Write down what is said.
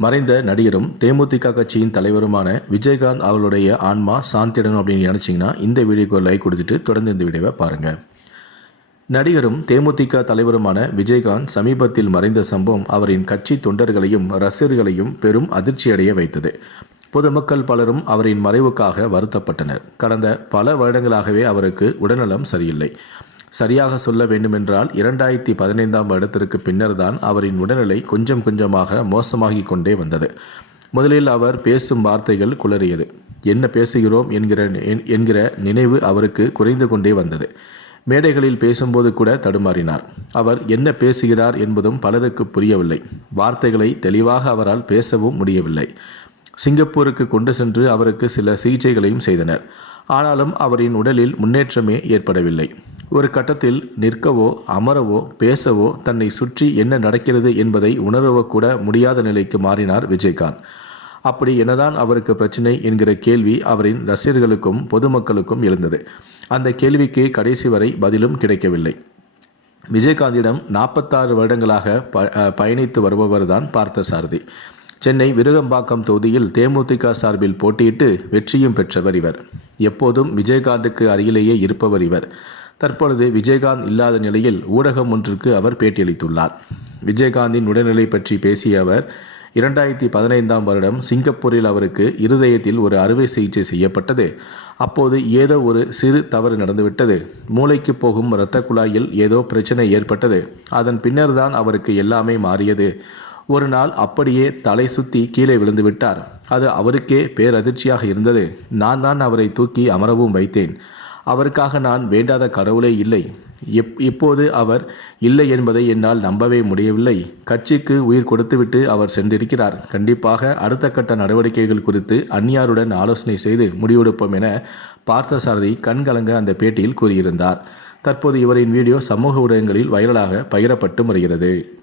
மறைந்த நடிகரும் தேமுதிக கட்சியின் தலைவருமான விஜயகாந்த் அவர்களுடைய ஆன்மா சாந்திடணும் அப்படின்னு நினச்சிங்கன்னா இந்த வீடியோக்கு லைக் கொடுத்துட்டு தொடர்ந்து இந்த வீடியோவை பாருங்கள் நடிகரும் தேமுதிக தலைவருமான விஜயகாந்த் சமீபத்தில் மறைந்த சம்பவம் அவரின் கட்சி தொண்டர்களையும் ரசிகர்களையும் பெரும் அதிர்ச்சியடைய வைத்தது. பொதுமக்கள் பலரும் அவரின் மறைவுக்காக வருத்தப்பட்டனர். கடந்த பல வருடங்களாகவே அவருக்கு உடல்நலம் சரியில்லை. சரியாக சொல்ல வேண்டுமென்றால் இரண்டாயிரத்தி பதினைந்தாம் வருடத்திற்கு பின்னர்தான் அவரின் உடல்நிலை கொஞ்சம் கொஞ்சமாக மோசமாகிக் கொண்டே வந்தது. முதலில் அவர் பேசும் வார்த்தைகள் குளறியது. என்ன பேசுகிறோம்? என்கிற என்கிற நினைவு அவருக்கு குறைந்து கொண்டே வந்தது. மேடைகளில் பேசும்போது கூட தடுமாறினார். அவர் என்ன பேசுகிறார்? என்பதும் பலருக்கு புரியவில்லை. வார்த்தைகளை தெளிவாக அவரால் பேசவும் முடியவில்லை. சிங்கப்பூருக்கு கொண்டு சென்று அவருக்கு சில சிகிச்சைகளையும் செய்தனர். ஆனாலும் அவரின் உடலில் முன்னேற்றமே ஏற்படவில்லை. ஒரு கட்டத்தில் நிற்கவோ அமரவோ பேசவோ தன்னை சுற்றி என்ன நடக்கிறது என்பதை உணரவோ கூட முடியாத நிலைக்கு மாறினார் விஜயகாந்த். அப்படி என்னதான் அவருக்கு பிரச்சனை என்கிற கேள்வி அவரின் ரசிகர்களுக்கும் பொதுமக்களுக்கும் எழுந்தது. அந்த கேள்விக்கு கடைசி வரை பதிலும் கிடைக்கவில்லை. விஜயகாந்திடம் நாற்பத்தாறு வருடங்களாக ப பயணித்து வருபவர்தான் பார்த்தசாரதி. சென்னை விருகம்பாக்கம் தொகுதியில் தேமுதிக சார்பில் போட்டியிட்டு வெற்றியும் பெற்றவர் இவர். எப்போதும் விஜயகாந்துக்கு அருகிலேயே இருப்பவர் இவர். தற்பொழுது விஜயகாந்த் இல்லாத நிலையில் ஊடகம் ஒன்றுக்கு அவர் பேட்டியளித்துள்ளார். விஜயகாந்தின் உடல்நிலை பற்றி பேசிய அவர் இரண்டாயிரத்தி பதினைந்தாம் வருடம் சிங்கப்பூரில் அவருக்கு இருதயத்தில் ஒரு அறுவை சிகிச்சை செய்யப்பட்டது. அப்போது ஏதோ ஒரு சிறு தவறு நடந்துவிட்டது. மூளைக்கு போகும் இரத்த குழாயில் ஏதோ பிரச்சனை ஏற்பட்டது. அதன் பின்னர் தான் அவருக்கு எல்லாமே மாறியது. ஒரு நாள் அப்படியே தலை சுத்தி கீழே விழுந்து விட்டார். அது அவருக்கே பேரதிர்ச்சியாக இருந்தது. நான் தான் அவரை தூக்கி அமரவும் வைத்தேன். அவருக்காக நான் வேண்டாத கடவுளே இல்லை. எப் இப்போது அவர் இல்லை என்பதை என்னால் நம்பவே முடியவில்லை. கட்சிக்கு உயிர் கொடுத்துவிட்டு அவர் சென்றிருக்கிறார். கண்டிப்பாக அடுத்த கட்ட நடவடிக்கைகள் குறித்து அந்நியாருடன் ஆலோசனை செய்து முடிவெடுப்போம் என பார்த்தசாரதி கண்கலங்க அந்த பேட்டியில் கூறியிருந்தார். தற்போது இவரின் வீடியோ சமூக ஊடகங்களில் வைரலாக பகிரப்பட்டு வருகிறது.